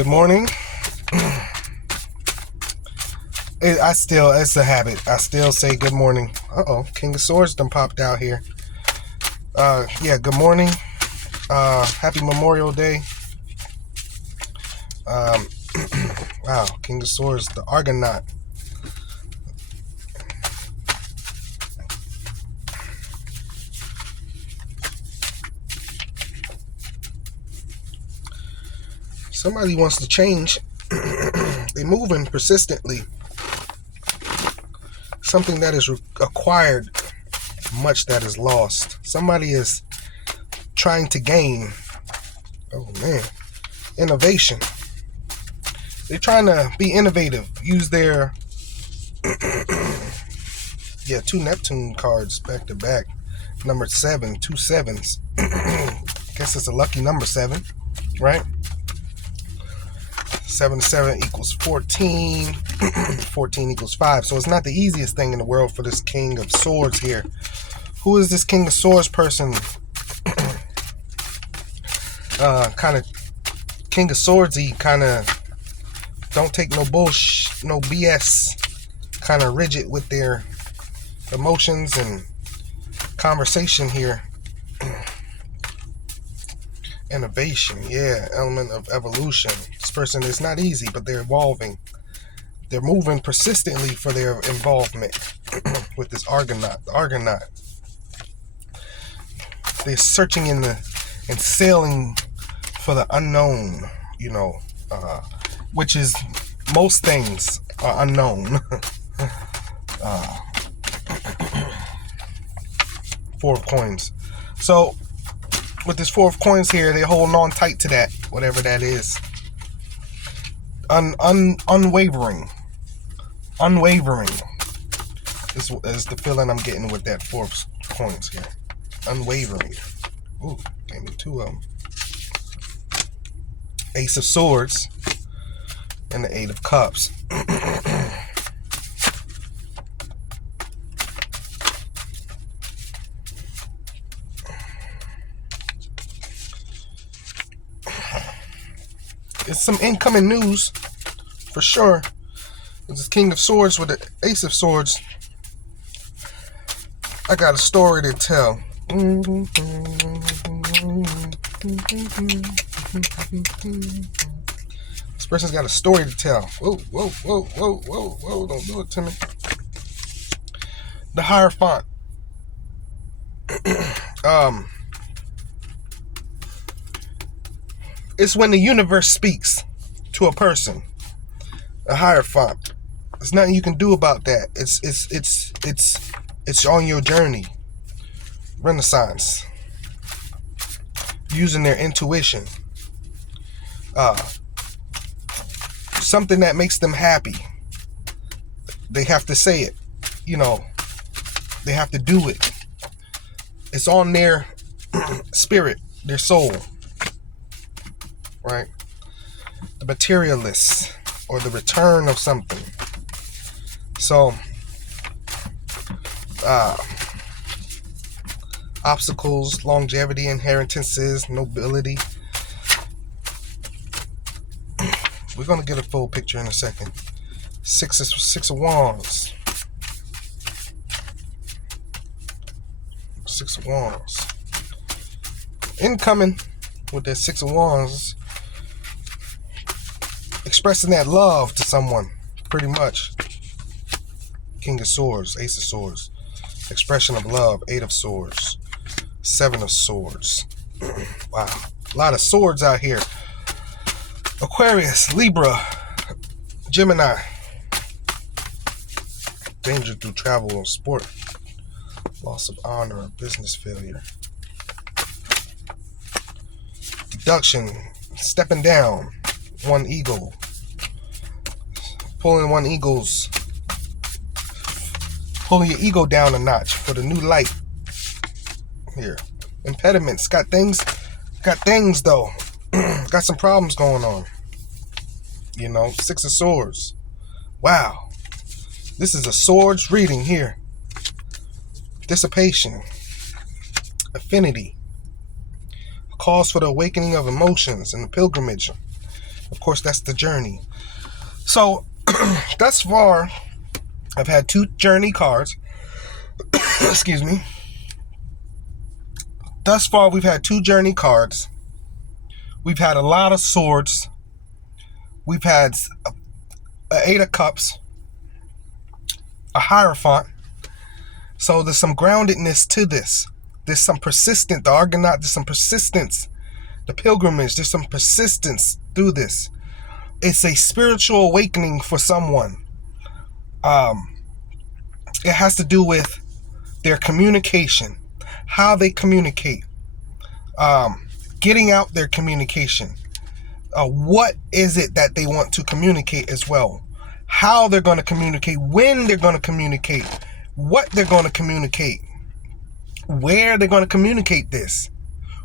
Good morning. It's a habit. I still say good morning. King of Swords done popped out here. Yeah, good morning. Happy Memorial Day. Wow, King of Swords, the Argonaut. Somebody wants to change. They're moving persistently. Something that is acquired, much that is lost. Somebody is trying to gain. Oh man, innovation. They're trying to be innovative. Use their two Neptune cards back to back. Number 7, 2 7s. Guess it's a lucky number 7, right? 7 to 7 equals 14. 14 equals 5. So it's not the easiest thing in the world for this King of Swords here. Who is this King of Swords person? Kind of King of Swordsy, kind of don't take no bullshit, no BS, kind of rigid with their emotions and conversation here. Innovation, yeah, element of evolution. This person is not easy, but they're evolving. They're moving persistently for their involvement with this Argonaut. The Argonaut. They're searching and sailing for the unknown, which is most things are unknown. 4 of coins. So with this 4 of coins here, they're holding on tight to that, whatever that is. Unwavering is the feeling I'm getting with that 4 of coins here. Unwavering. Ooh, gave me 2 of them. Ace of Swords and the 8 of Cups. It's some incoming news for sure. This King of Swords with the Ace of Swords. I got a story to tell. This person's got a story to tell. Whoa. Don't do it to me. The Hierophant. It's when the universe speaks to a person. A Hierophant. There's nothing you can do about that. It's on your journey. Renaissance. Using their intuition. Something that makes them happy. They have to say it. They have to do it. It's on their spirit, their soul. Right? The materialist, or the return of something. So, obstacles, longevity, inheritances, nobility. We're going to get a full picture in a second. 6 of Wands. 6 of Wands. Incoming with that 6 of Wands. Expressing that love to someone, pretty much. King of Swords, Ace of Swords. Expression of love, 8 of Swords. 7 of Swords. Wow. A lot of swords out here. Aquarius, Libra, Gemini. Danger through travel and sport. Loss of honor, business failure. Deduction, stepping down. 1 ego. Pulling your ego down a notch for the new light. Here. Impediments. Got things though. Got some problems going on. 6 of Swords. Wow. This is a swords reading here. Dissipation. Affinity. Calls for the awakening of emotions and the pilgrimage. Of course, that's the journey. So thus far, I've had 2 journey cards. Excuse me. Thus far, we've had 2 journey cards. We've had a lot of swords. We've had a 8 of cups, a Hierophant. So there's some groundedness to this. There's some persistence. The Argonaut, there's some persistence. The pilgrimage, there's some persistence through this. It's a spiritual awakening for someone. It has to do with their communication, how they communicate, getting out their communication. What is it that they want to communicate as well? How they're going to communicate, when they're going to communicate, what they're going to communicate, where they're going to communicate this,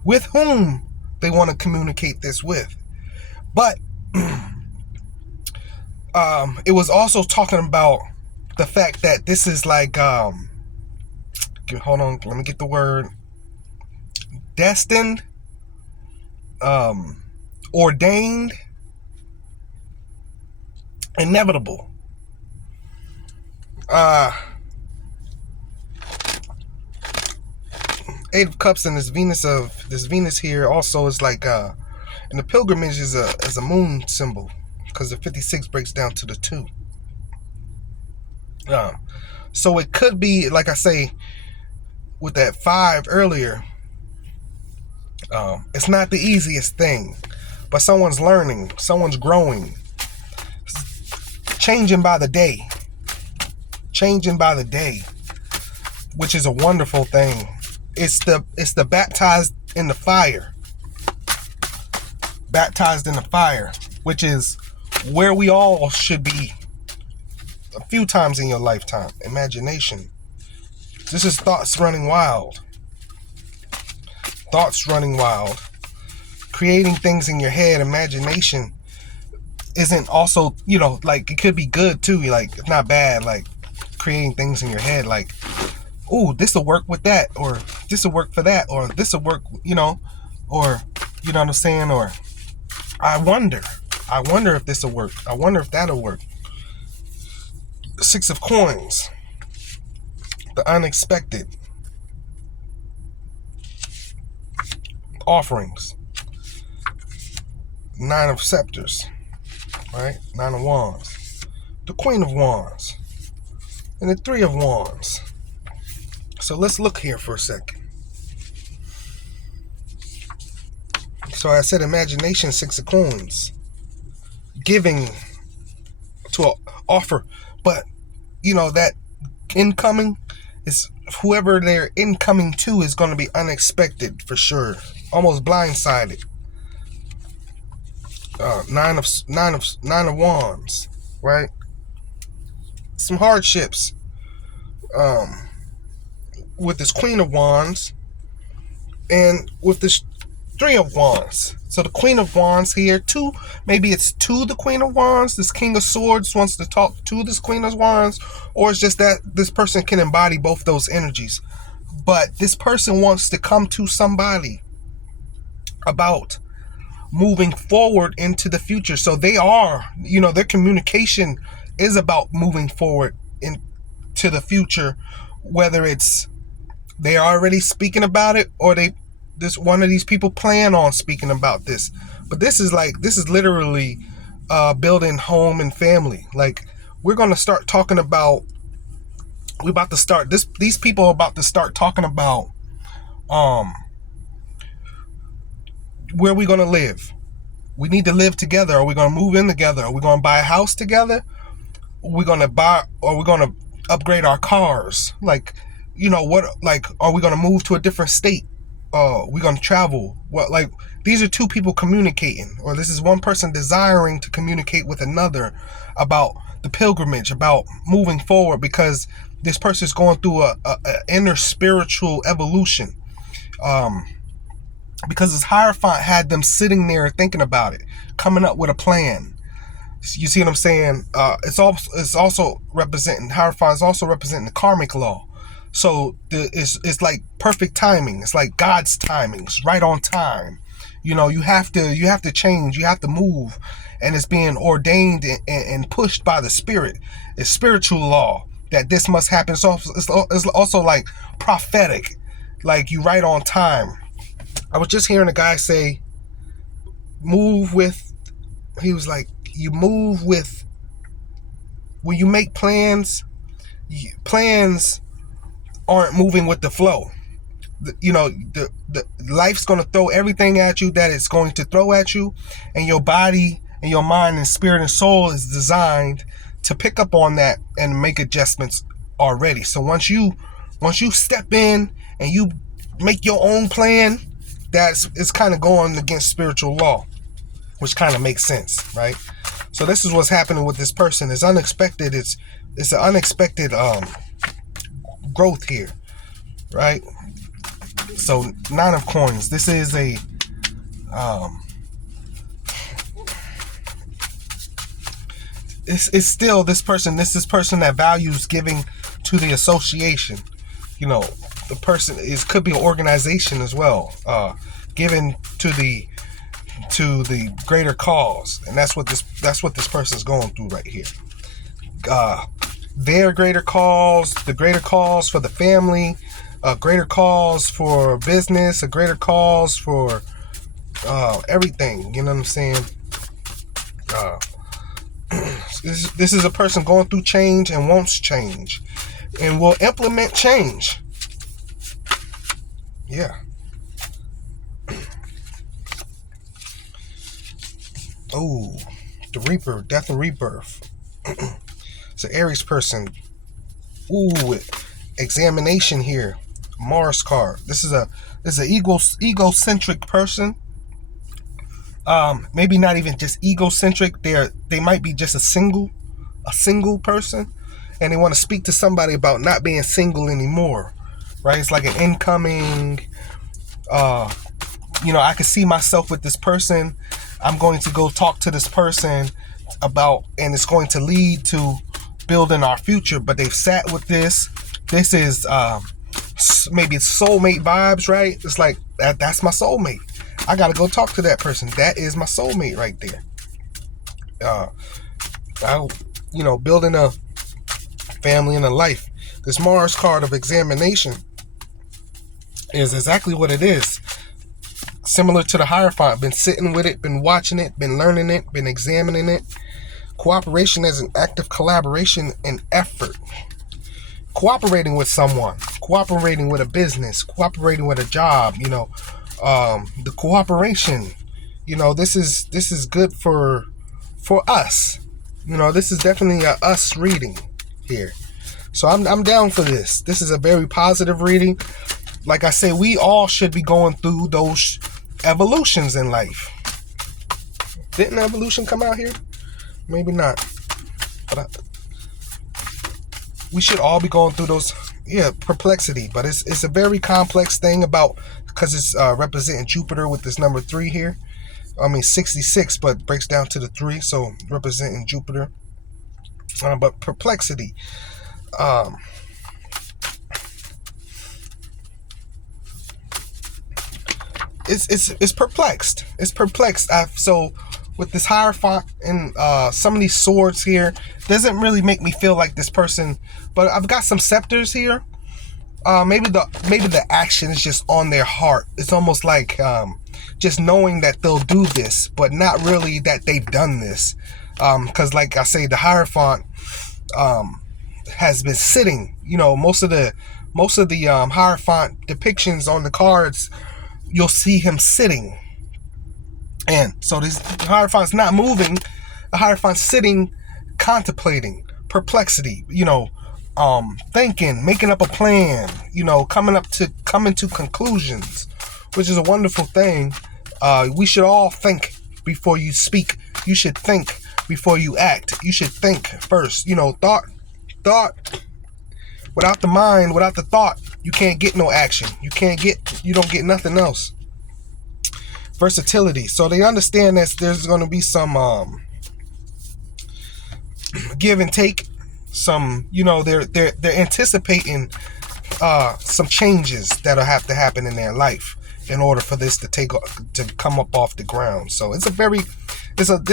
with whom they want to communicate this with. But it was also talking about the fact that this is like, hold on, let me get the word, destined, ordained, inevitable. Eight of Cups and this Venus here also is like, and the pilgrimage is a moon symbol, because the 56 breaks down to the 2. So it could be, like I say, with that 5 earlier, it's not the easiest thing, but someone's learning, someone's growing, changing by the day, which is a wonderful thing. It's the baptized in the fire, which is where we all should be a few times in your lifetime. Imagination. This is thoughts running wild. Creating things in your head. Imagination isn't also, like, it could be good too. Like, it's not bad. Like, creating things in your head, like, ooh, this will work with that, or this will work for that, or this will work, or, you know what I'm saying? Or I wonder if this will work. I wonder if that'll work. 6 of Coins. The unexpected. Offerings. 9 of Scepters. Right? 9 of Wands. The Queen of Wands. And the 3 of Wands. So let's look here for a second. So I said imagination, 6 of Coins. Giving to offer. But, that incoming is whoever they're incoming to is going to be unexpected for sure. Almost blindsided. 9 of Wands, right? Some hardships. With this Queen of Wands and with this 3 of Wands. So the Queen of Wands here, maybe it's to the Queen of Wands. This King of Swords wants to talk to this Queen of Wands, or it's just that this person can embody both those energies. But this person wants to come to somebody about moving forward into the future. So they are, their communication is about moving forward into the future, whether it's they are already speaking about it, or one of these people plan on speaking about this. But this is literally building home and family. Like, we're going to start talking about, these people are about to start talking about where we're going to live. We need to live together. Are we going to move in together? Are we going to buy a house together? Are we going to upgrade our cars? Like, are we going to move to a different state? We're going to travel. These are 2 people communicating, or this is one person desiring to communicate with another about the pilgrimage, about moving forward, because this person is going through a inner spiritual evolution. Because this Hierophant had them sitting there thinking about it, coming up with a plan. You see what I'm saying? It's also representing, Hierophant is also representing the karmic law. So it's like perfect timing. It's like God's timing. It's right on time. You have to change, you have to move, and it's being ordained and pushed by the Spirit. It's spiritual law that this must happen. So it's also like prophetic, like you right on time. I was just hearing a guy say, he was like, you move with, when you make plans aren't moving with the flow. The life's going to throw everything at you that it's going to throw at you, and your body and your mind and spirit and soul is designed to pick up on that and make adjustments already. So once you step in and you make your own plan, it's kind of going against spiritual law, which kind of makes sense, right? So this is what's happening with this person. It's unexpected. It's an unexpected growth here, right? So 9 of coins. This is a it's still this person. This is person that values giving to the association. The person could be an organization as well, giving to the greater cause, and that's what this person's going through right here. Their greater cause, the greater cause for the family, a greater cause for business, a greater cause for everything. You know what I'm saying? This is a person going through change and wants change and will implement change. Yeah. Oh, the Reaper, death and rebirth. It's an Aries person. Ooh, examination here. Mars card. This is an egocentric person. Maybe not even just egocentric. They might be just a single person, and they want to speak to somebody about not being single anymore. Right? It's like an incoming. I can see myself with this person. I'm going to go talk to this person and it's going to lead to building our future. But they've sat with this. This is maybe soulmate vibes, right? It's like that's my soulmate. I got to go talk to that person. That is my soulmate right there. Building a family and a life. This Mars card of examination is exactly what it is. Similar to the Hierophant. Been sitting with it, been watching it, been learning it, been examining it. Cooperation as an act of collaboration and effort. Cooperating with someone, cooperating with a business, cooperating with a job, the cooperation, this is good for us. This is definitely a us reading here. So I'm down for this. This is a very positive reading. Like I say, we all should be going through those evolutions in life. Didn't evolution come out here? Maybe not. But we should all be going through those, perplexity. But it's a very complex thing because it's representing Jupiter with this number 3 here. 66, but breaks down to the 3, so representing Jupiter. But perplexity. It's perplexed. It's perplexed. So with this Hierophant and some of these swords here, doesn't really make me feel like this person. But I've got some scepters here. Maybe the action is just on their heart. It's almost like just knowing that they'll do this, but not really that they've done this. Because like I say, the Hierophant has been sitting. Most of the Hierophant depictions on the cards, you'll see him sitting. And so this Hierophant's not moving. The Hierophant's sitting, contemplating, perplexity, thinking, making up a plan, coming to conclusions, which is a wonderful thing. We should all think before you speak. You should think before you act. You should think first. Thought. Without the mind, without the thought, you can't get no action. You don't get nothing else. Versatility. So they understand that there's going to be some give and take. Some, they're anticipating some changes that'll have to happen in their life, in order for this to come up off the ground. So this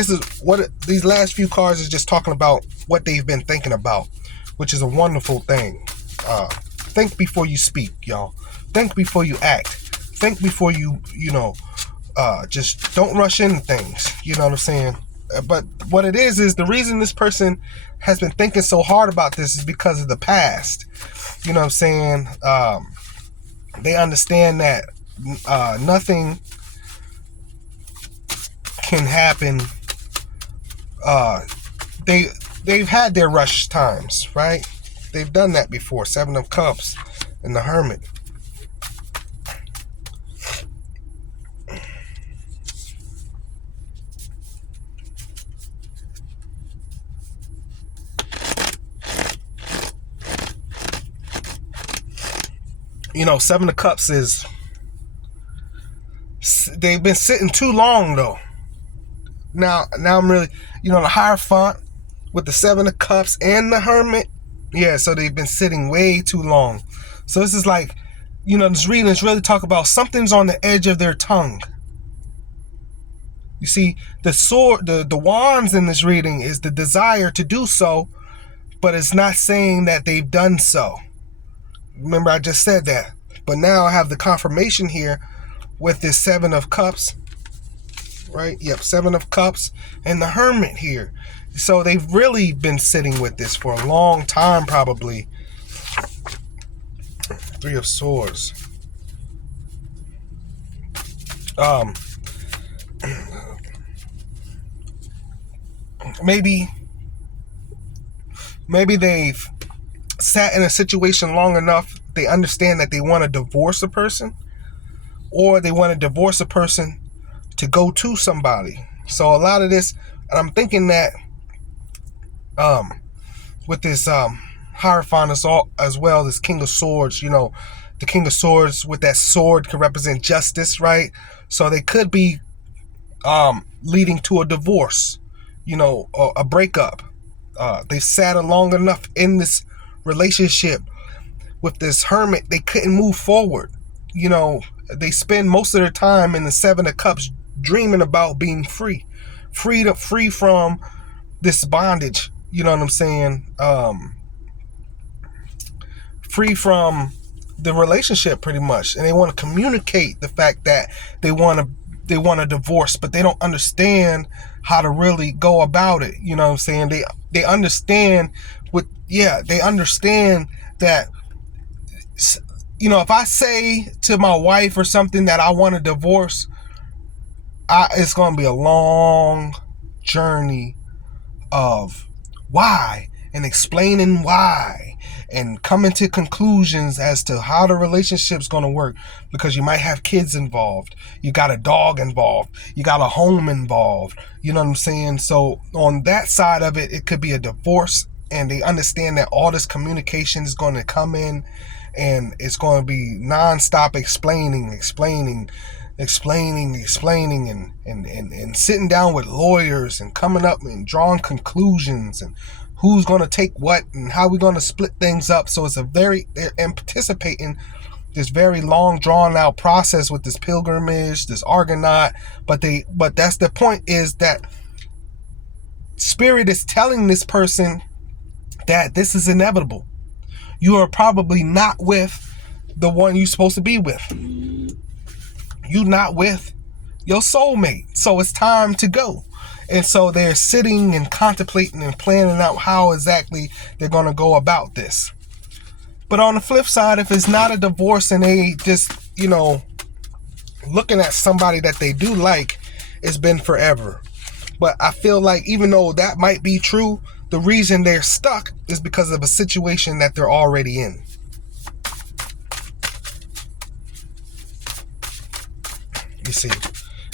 is what these last few cards is just talking about, what they've been thinking about, which is a wonderful thing. Think before you speak, y'all. Think before you act. Think before you just don't rush into things. You know what I'm saying? But what it is the reason this person has been thinking so hard about this is because of the past. You know what I'm saying? They understand that nothing can happen. They've had their rush times, right? They've done that before. 7 of Cups and the Hermit. You know, 7 of Cups is, they've been sitting too long though. Now I'm really, the Hierophant with the 7 of Cups and the Hermit. Yeah, so they've been sitting way too long. So this is like, this reading is really talk about something's on the edge of their tongue. You see, the sword, the wands in this reading is the desire to do so, but it's not saying that they've done so. Remember, I just said that. But now I have the confirmation here with this 7 of Cups. Right? Yep, 7 of Cups and the Hermit here. So they've really been sitting with this for a long time, probably. 3 of Swords. Maybe they've sat in a situation long enough, they understand that they want to divorce a person, or they want to divorce a person to go to somebody. So a lot of this, and I'm thinking that with this Hierophant as well, this King of Swords, the King of Swords with that sword could represent justice, right? So they could be leading to a divorce, a breakup. They sat long enough in this relationship with this Hermit, they couldn't move forward. They spend most of their time in the 7 of Cups dreaming about being free from this bondage. You know what I'm saying? Free from the relationship, pretty much. And they want to communicate the fact that they want a divorce, but they don't understand how to really go about it. You know what I'm saying? They understand they understand that, if I say to my wife or something that I want a divorce, it's going to be a long journey of why, and explaining why, and coming to conclusions as to how the relationship's going to work, because you might have kids involved, you got a dog involved, you got a home involved. You know what I'm saying? So on that side of it, it could be a divorce, and they understand that all this communication is going to come in, and it's going to be nonstop explaining, and sitting down with lawyers and coming up and drawing conclusions and who's going to take what and how we're going to split things up. So it's they're anticipating this very long drawn out process with this pilgrimage, this Argonaut. But that's the point, is that Spirit is telling this person that this is inevitable. You are probably not with the one you're supposed to be with. You're not with your soulmate. So it's time to go. And so they're sitting and contemplating and planning out how exactly they're going to go about this. But on the flip side, if it's not a divorce and they just, looking at somebody that they do like, it's been forever. But I feel like even though that might be true, the reason they're stuck is because of a situation that they're already in. You see,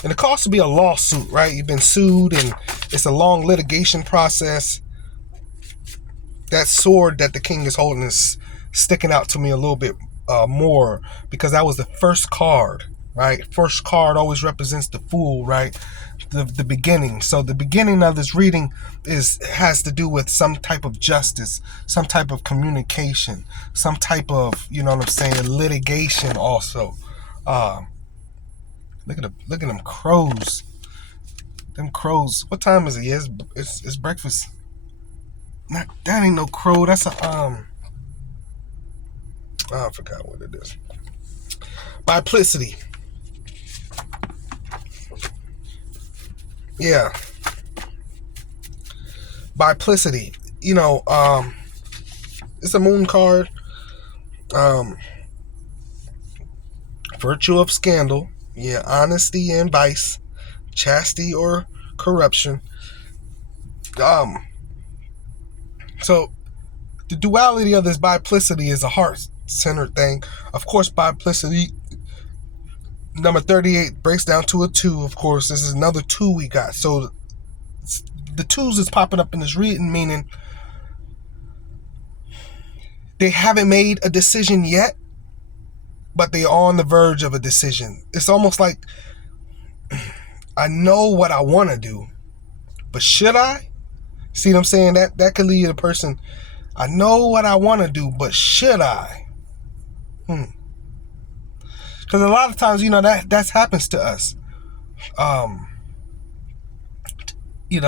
and it costs to be a lawsuit, right? You've been sued, and it's a long litigation process. That sword that the king is holding is sticking out to me a little bit more, because that was the first card, right? First card always represents the Fool, right? The beginning. So the beginning of this reading has to do with some type of justice, some type of communication, some type of, litigation also. Look at them crows. Them crows. What time is it? Yeah, it's breakfast. That ain't no crow. That's a I forgot what it is. Biplicity. Yeah. Biplicity. It's a moon card. Virtue of scandal. Yeah, honesty and vice. Chastity or corruption. So the duality of this biplicity is a heart-centered thing. Of course, biplicity number 38 breaks down to a 2. Of course, this is another 2 we got. So the 2s is popping up in this reading, meaning they haven't made a decision yet, but they're on the verge of a decision. It's almost like, I know what I want to do, but should I? See what I'm saying? That could lead a person, I know what I want to do, but should I? Because a lot of times, that happens to us. We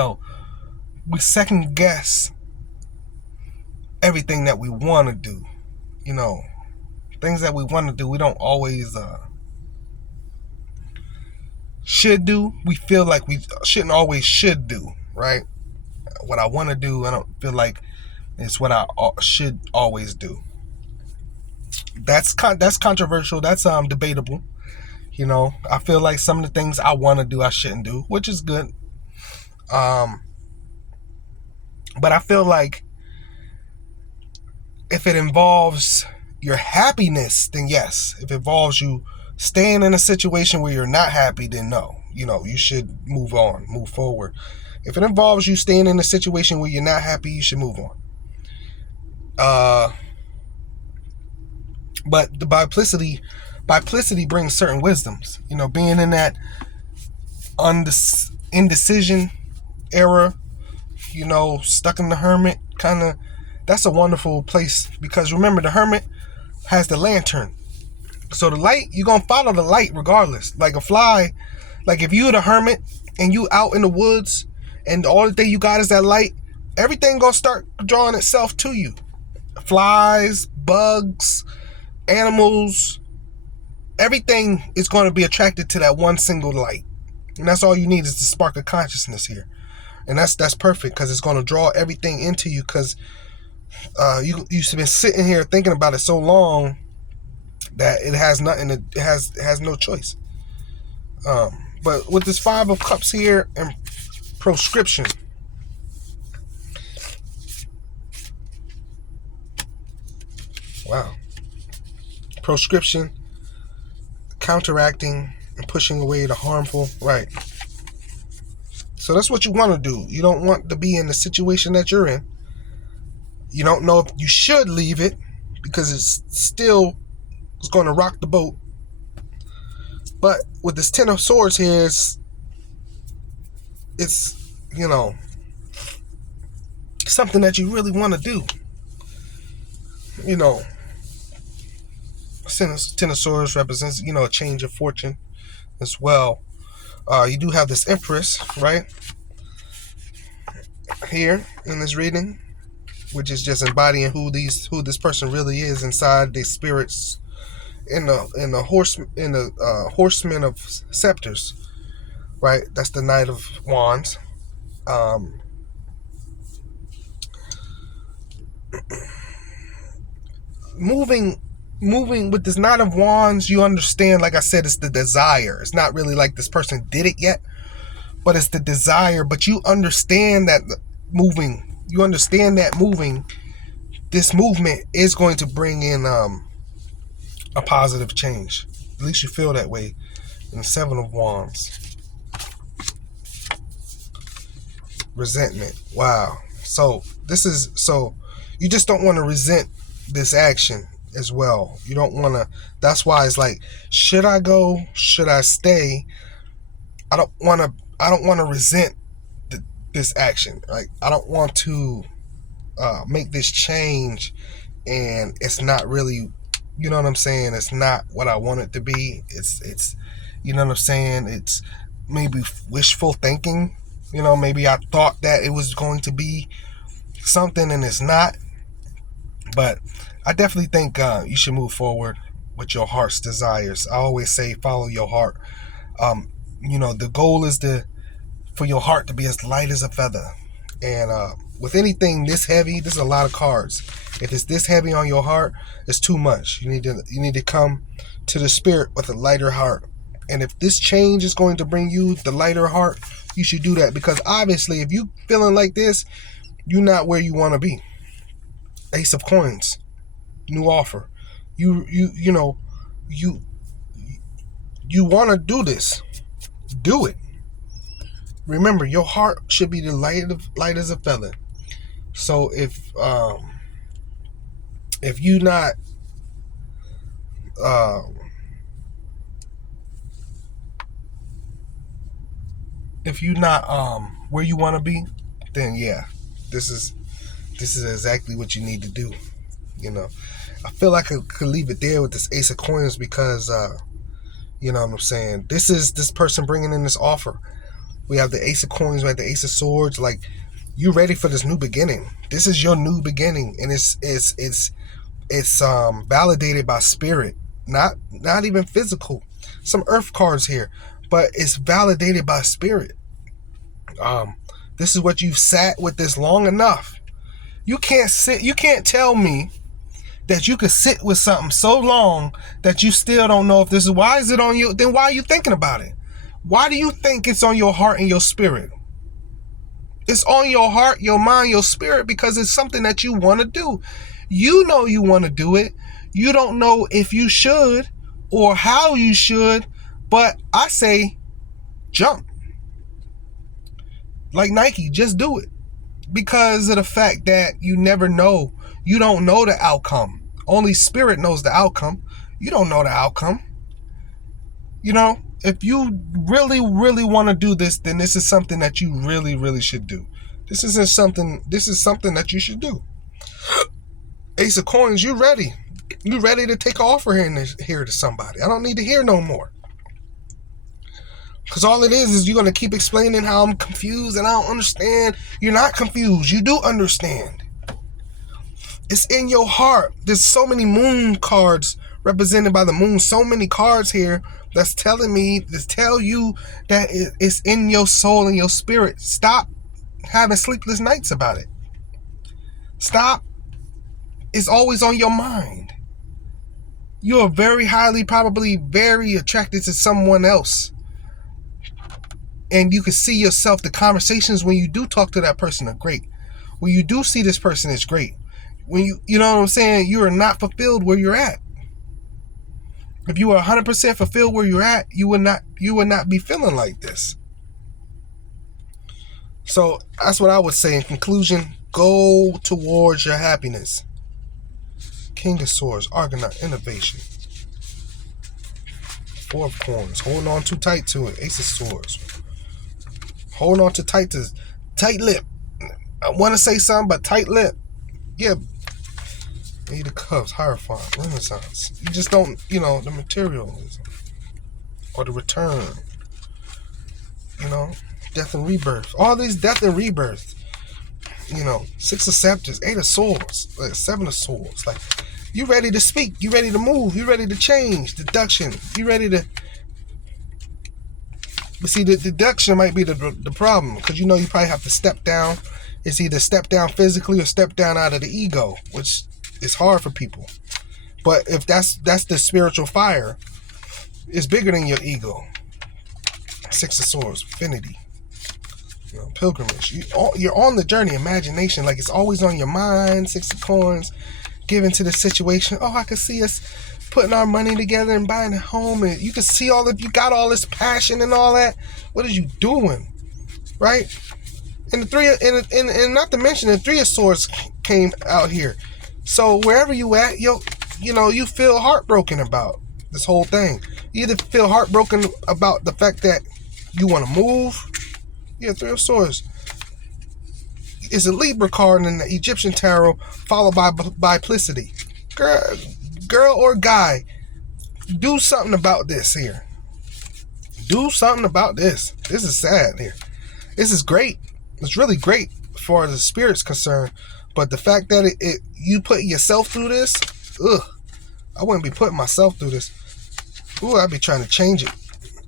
second guess everything that we want to do. Things that we want to do, we don't always should do. We feel like we shouldn't always should do, right? What I want to do, I don't feel like it's what I should always do. That's controversial. That's debatable. I feel like some of the things I want to do, I shouldn't do, which is good. But I feel like if it involves your happiness, then yes. If it involves you staying in a situation where you're not happy, then no. You should move on, move forward. If it involves you staying in a situation where you're not happy, you should move on. But the biplicity brings certain wisdoms. Being in that indecision era, stuck in the hermit kind of, that's a wonderful place, because remember, the hermit has the lantern. So the light, you're going to follow the light regardless. Like a fly, like if you're the hermit and you out in the woods and all the thing you got is that light, everything going to start drawing itself to you. Flies, bugs, animals, everything is going to be attracted to that one single light. And that's all you need, is the spark of consciousness here. And that's perfect, because it's going to draw everything into you, because you've been sitting here thinking about it so long that it has nothing. It has no choice. But with this 5 of Cups here and proscription, wow, proscription, counteracting and pushing away the harmful, right? So that's what you want to do. You don't want to be in the situation that you're in. You don't know if you should leave it, because it's going to rock the boat. But with this 10 of Swords here, it's something that you really want to do. 10 of Swords represents, a change of fortune as well. You do have this Empress, right? Here in this reading, which is just embodying who this person really is inside their spirits, in the horseman of scepters, right? That's the Knight of Wands. Moving with this Knight of Wands, you understand, like I said, it's the desire. It's not really like this person did it yet, but it's the desire. But you understand that moving, this movement is going to bring in a positive change. At least you feel that way. And the 7 of Wands. Resentment. Wow. So you just don't want to resent this action as well. You don't want to. That's why it's like, should I go? Should I stay? I don't want to resent this action. Like, I don't want to make this change, and it's not really, you know what I'm saying? It's not what I want it to be. It's You know what I'm saying? It's maybe wishful thinking. You know, maybe I thought that it was going to be something and it's not. But I definitely think you should move forward with your heart's desires. I always say follow your heart. The goal is for your heart to be as light as a feather. And with anything this heavy, this is a lot of cards. If it's this heavy on your heart, it's too much. You need to come to the spirit with a lighter heart. And if this change is going to bring you the lighter heart, you should do that. Because obviously, if you feeling like this, you're not where you want to be. Ace of Coins, new offer. You want to do this. Do it. Remember, your heart should be the light as a feather. So if you not where you want to be, then yeah, this is exactly what you need to do. I feel like I could leave it there with this Ace of Coins because you know what I'm saying, this is this person bringing in this offer. We have the Ace of Coins, we have the Ace of Swords. Like, you ready for this new beginning. This is your new beginning, and it's validated by spirit, not even physical. Some earth cards here, but it's validated by spirit. This is what you've sat with this long enough. You can't tell me that you could sit with something so long that you still don't know if this is, why is it on you? Then why are you thinking about it? Why do you think it's on your heart and your spirit? It's on your heart, your mind, your spirit, because it's something that you want to do. You know you want to do it. You don't know if you should or how you should, but I say jump. Like Nike, just do it. Because of the fact that you never know. You don't know the outcome. Only spirit knows the outcome. You don't know the outcome. If you really, really want to do this, then this is something that you really, really should do. This is something that you should do. Ace of Coins, you ready. You ready to take an offer here to somebody. I don't need to hear no more. Because all it is you're going to keep explaining how I'm confused and I don't understand. You're not confused. You do understand. It's in your heart. There's so many moon cards represented by the moon. So many cards here that's tell you that it's in your soul and your spirit. Stop having sleepless nights about it. Stop. It's always on your mind. You're probably very attracted to someone else. And you can see yourself, the conversations when you do talk to that person are great. When you do see this person, it's great. When you know what I'm saying, you are not fulfilled where you're at. If you were 100% fulfilled where you're at, you would not be feeling like this. So that's what I would say in conclusion. Go towards your happiness. King of Swords, Argonaut, Innovation. Four of Coins, holding on too tight to it. Ace of Swords, holding on too tight to tight lip. I want to say something, but tight lip. Yeah. Eight of Cups, Hierophant, Renaissance. You just don't, the materialism or the return. Death and rebirth. All these death and rebirth. Six of Scepters, Eight of Swords, Seven of Swords. Like, you ready to speak, you ready to move, you ready to change. Deduction, you ready to. But see, the deduction might be the problem, because you probably have to step down. It's either step down physically or step down out of the ego, which is hard for people. But if that's the spiritual fire, it's bigger than your ego. Six of Swords, Infinity, pilgrimage. You're on the journey, imagination, like it's always on your mind. Six of Coins, given to the situation. Oh, I can see us putting our money together and buying a home, and you can see you got all this passion and all that. What are you doing, right? And and not to mention the Three of Swords came out here. So wherever you at, you feel heartbroken about this whole thing. You either feel heartbroken about the fact that you want to move. Yeah, Three of Swords is a Libra card in the Egyptian tarot, followed by biplicity. Girl or guy, do something about this here. Do something about this. This is sad here. This is great. It's really great as far as the spirit's concerned. But the fact that you put yourself through this, I wouldn't be putting myself through this. I'd be trying to change it.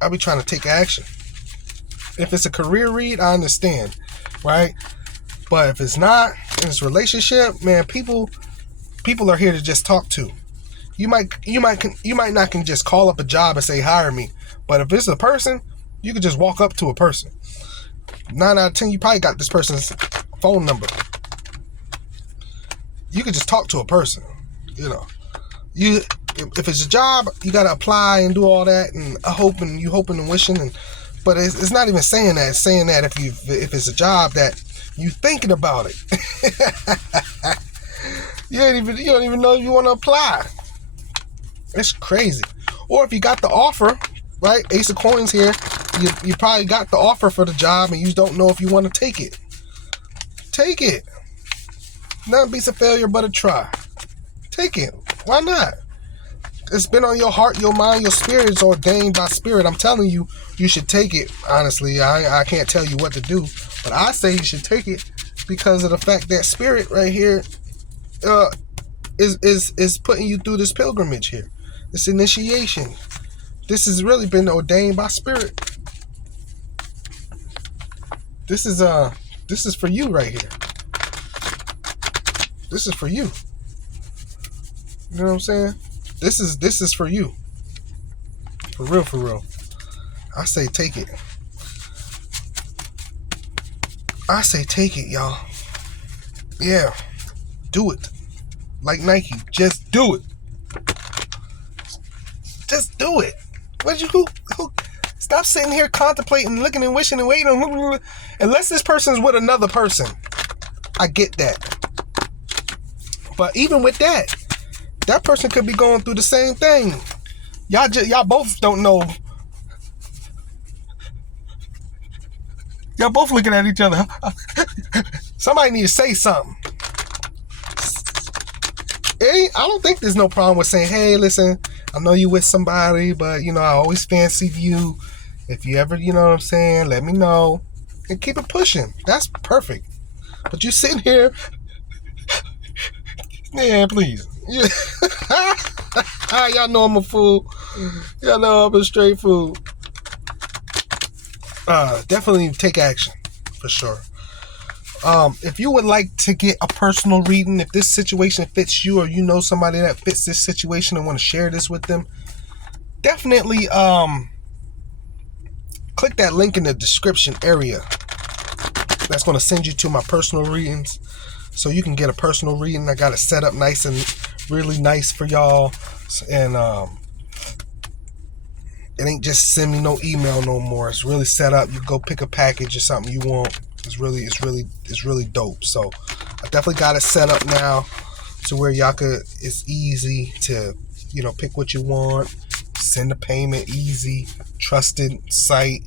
I'd be trying to take action. If it's a career read, I understand, right? But if it's not, in this relationship, man, people are here to just talk to. You might not can just call up a job and say hire me. But if it's a person, you can just walk up to a person. 9 out of 10, you probably got this person's phone number. You can just talk to a person. You know, if it's a job, you gotta apply and do all that, and you hoping and wishing, but it's not even saying that. It's saying that if it's a job that you thinking about it, you don't even know if you want to apply. It's crazy. Or if you got the offer, right? Ace of Coins here. You probably got the offer for the job and you don't know if you want to take it. Take it. Nothing beats a failure but a try. Take it. Why not? It's been on your heart, your mind, your spirit. It's ordained by spirit. I'm telling you, you should take it. Honestly, I can't tell you what to do, but I say you should take it because of the fact that spirit right here is putting you through this pilgrimage here, this initiation. This has really been ordained by spirit. This is for you right here. This is for you. You know what I'm saying? This is for you. For real. I say take it. I say take it, y'all. Yeah. Do it. Like Nike. Just do it. Just do it. Stop sitting here contemplating, looking and wishing and waiting. Unless this person's with another person. I get that. But even with that person could be going through the same thing. Y'all both don't know. Y'all both looking at each other. Somebody need to say something. I don't think there's no problem with saying, hey, listen, I know you with somebody, but, I always fancied you. If you ever, you know what I'm saying, let me know. And keep it pushing. That's perfect. But you sitting here, yeah, please. Yeah. Y'all know I'm a fool. Y'all know I'm a straight fool. Definitely take action, for sure. If you would like to get a personal reading, if this situation fits you or you know somebody that fits this situation and want to share this with them, definitely click that link in the description area. That's going to send you to my personal readings so you can get a personal reading. I got it set up nice and really nice for y'all, and it ain't just send me no email no more. It's really set up. You go pick a package or something you want. It's really dope. So I definitely got it set up now to where y'all could, it's easy to, pick what you want, send a payment easy, trusted site,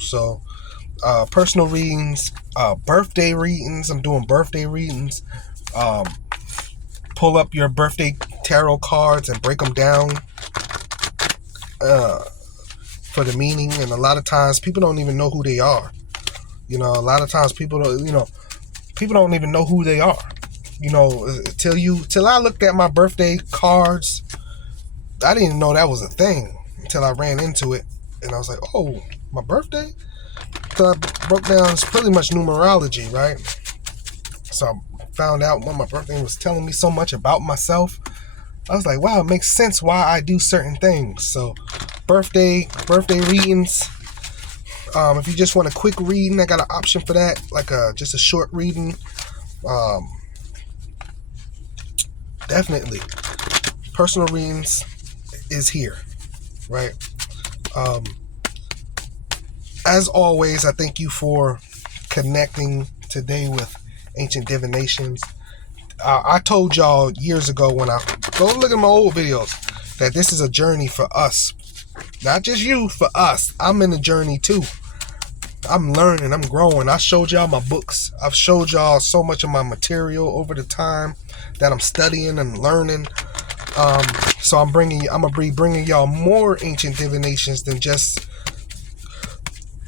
so personal readings, birthday readings. I'm doing birthday readings. Pull up your birthday tarot cards and break them down for the meaning. And a lot of times people don't even know who they are. A lot of times people don't even know who they are. Till I looked at my birthday cards, I didn't even know that was a thing until I ran into it. And I was like, oh, my birthday? So I broke down, it's pretty much numerology, right? So I found out when my birthday was telling me so much about myself. I was like, wow, it makes sense why I do certain things. So birthday readings. If you just want a quick reading, I got an option for that, like just a short reading. Definitely, personal readings is here, right? As always, I thank you for connecting today with Ancient Divinations. I told y'all years ago when I go look at my old videos that this is a journey for us, not just you, for us. I'm in a journey too. I'm learning, I'm growing. I showed y'all my books. I've showed y'all so much of my material over the time that I'm studying and learning. So I'm gonna be bringing y'all more ancient divinations than just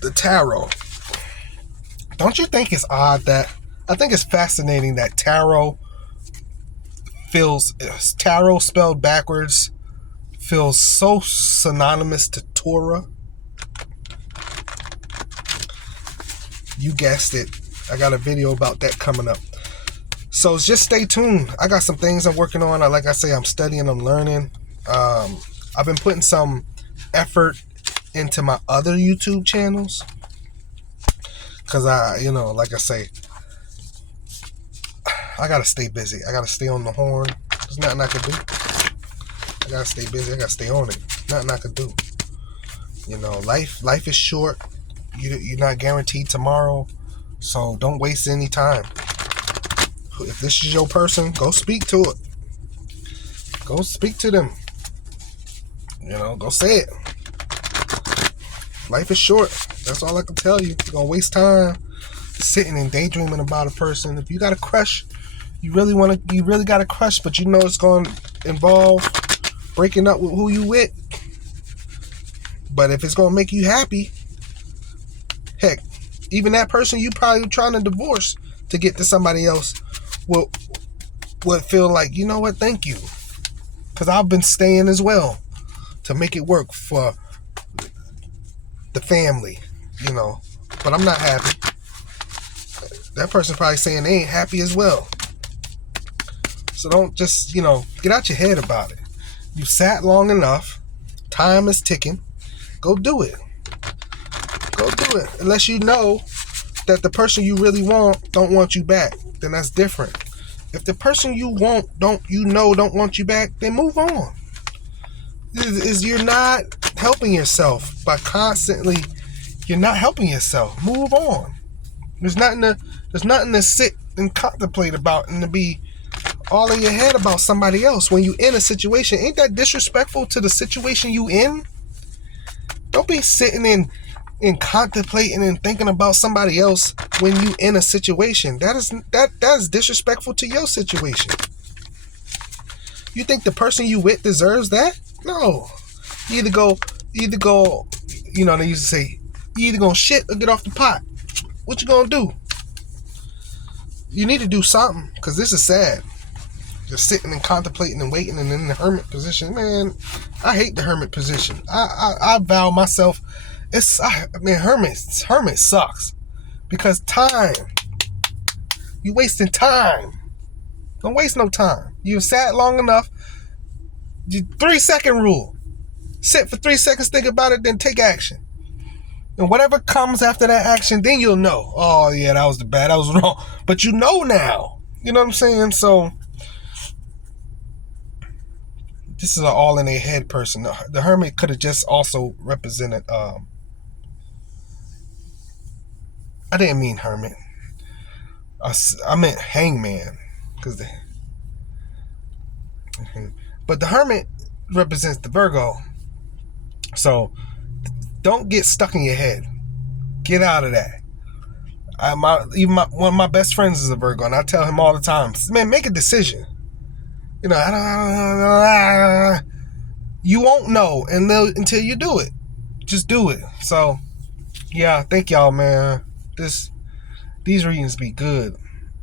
the tarot. Don't you think it's odd that, I think it's fascinating that tarot spelled backwards feels so synonymous to Torah. You guessed it. I got a video about that coming up. So just stay tuned. I got some things I'm working on. Like I say, I'm studying, I'm learning. I've been putting some effort into my other YouTube channels. Because like I say, I got to stay busy. I got to stay on the horn. There's nothing I can do. I got to stay busy. I got to stay on it. Nothing I can do. Life is short. You're not guaranteed tomorrow. So don't waste any time. If this is your person, go speak to it. Go speak to them. Go say it. Life is short. That's all I can tell you. You're going to waste time sitting and daydreaming about a person. If you got a crush, you really got a crush, but it's going to involve breaking up with who you with. But if it's going to make you happy, heck, even that person you probably trying to divorce to get to somebody else would feel like, you know what, thank you. Because I've been staying as well to make it work for the family, But I'm not happy. That person probably saying they ain't happy as well. So don't just, get out your head about it. You sat long enough. Time is ticking. Go do it. Go do it. Unless you know that the person you really want don't want you back, then that's different. If the person you want don't want you back, then move on. You're not helping yourself by constantly. You're not helping yourself. Move on. There's nothing to sit and contemplate about and to be all in your head about somebody else when you in a situation. Ain't that disrespectful to the situation you in? Don't be sitting and contemplating and thinking about somebody else when you in a situation. That is disrespectful to your situation. You think the person you with deserves that? No. You either go, they used to say, you either gonna shit or get off the pot. What you gonna do? You need to do something, because this is sad. Just sitting and contemplating and waiting and in the hermit position. Man, I hate the hermit position. I vow myself, hermit sucks. Because time. You wasting time. Don't waste no time. You sat long enough. 3-second rule. Sit for 3 seconds, think about it, then take action. And whatever comes after that action, then you'll know. Oh, yeah, that was that was wrong. But you know now. You know what I'm saying? So, this is an all in their head person. The hermit could have just also represented, I didn't mean hermit. I meant hangman. But the hermit represents the Virgo. So, don't get stuck in your head. Get out of that. One of my best friends is a Virgo, and I tell him all the time, man, make a decision. You won't know until you do it. Just do it. So, yeah, thank y'all, man. These readings be good.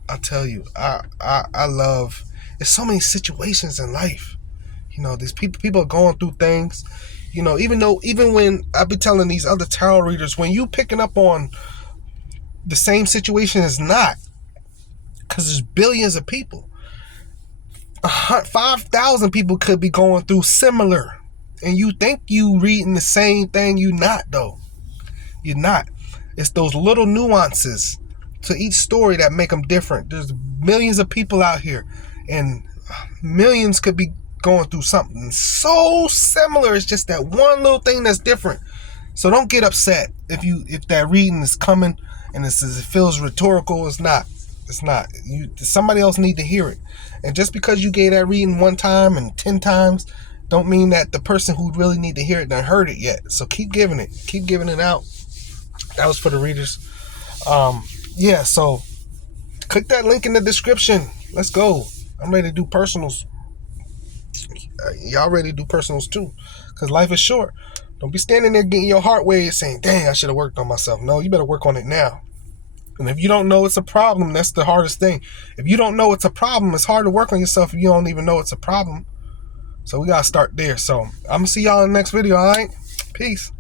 I tell you, I love. There's so many situations in life. These people are going through things. Even when I be telling these other tarot readers, when you picking up on the same situation as not, because there's billions of people. 5,000 people could be going through similar, and you think you reading the same thing. You not though. You're not. It's those little nuances to each story that make them different. There's millions of people out here, and millions could be going through something so similar. It's just that one little thing that's different. So don't get upset if that reading is coming and it feels rhetorical. It's not. Somebody else need to hear it. And just because you gave that reading one time and 10 times, don't mean that the person who really need to hear it done heard it yet. So keep giving it out. That was for the readers. So click that link in the description. Let's go. I'm ready to do personals. Y'all ready to do personals too, because life is short. Don't be standing there getting your heart weighed saying, dang, I should have worked on myself. No, you better work on it now. And if you don't know it's a problem, that's the hardest thing. If you don't know it's a problem, it's hard to work on yourself if you don't even know it's a problem. So we got to start there. So I'm going to see y'all in the next video, all right? Peace.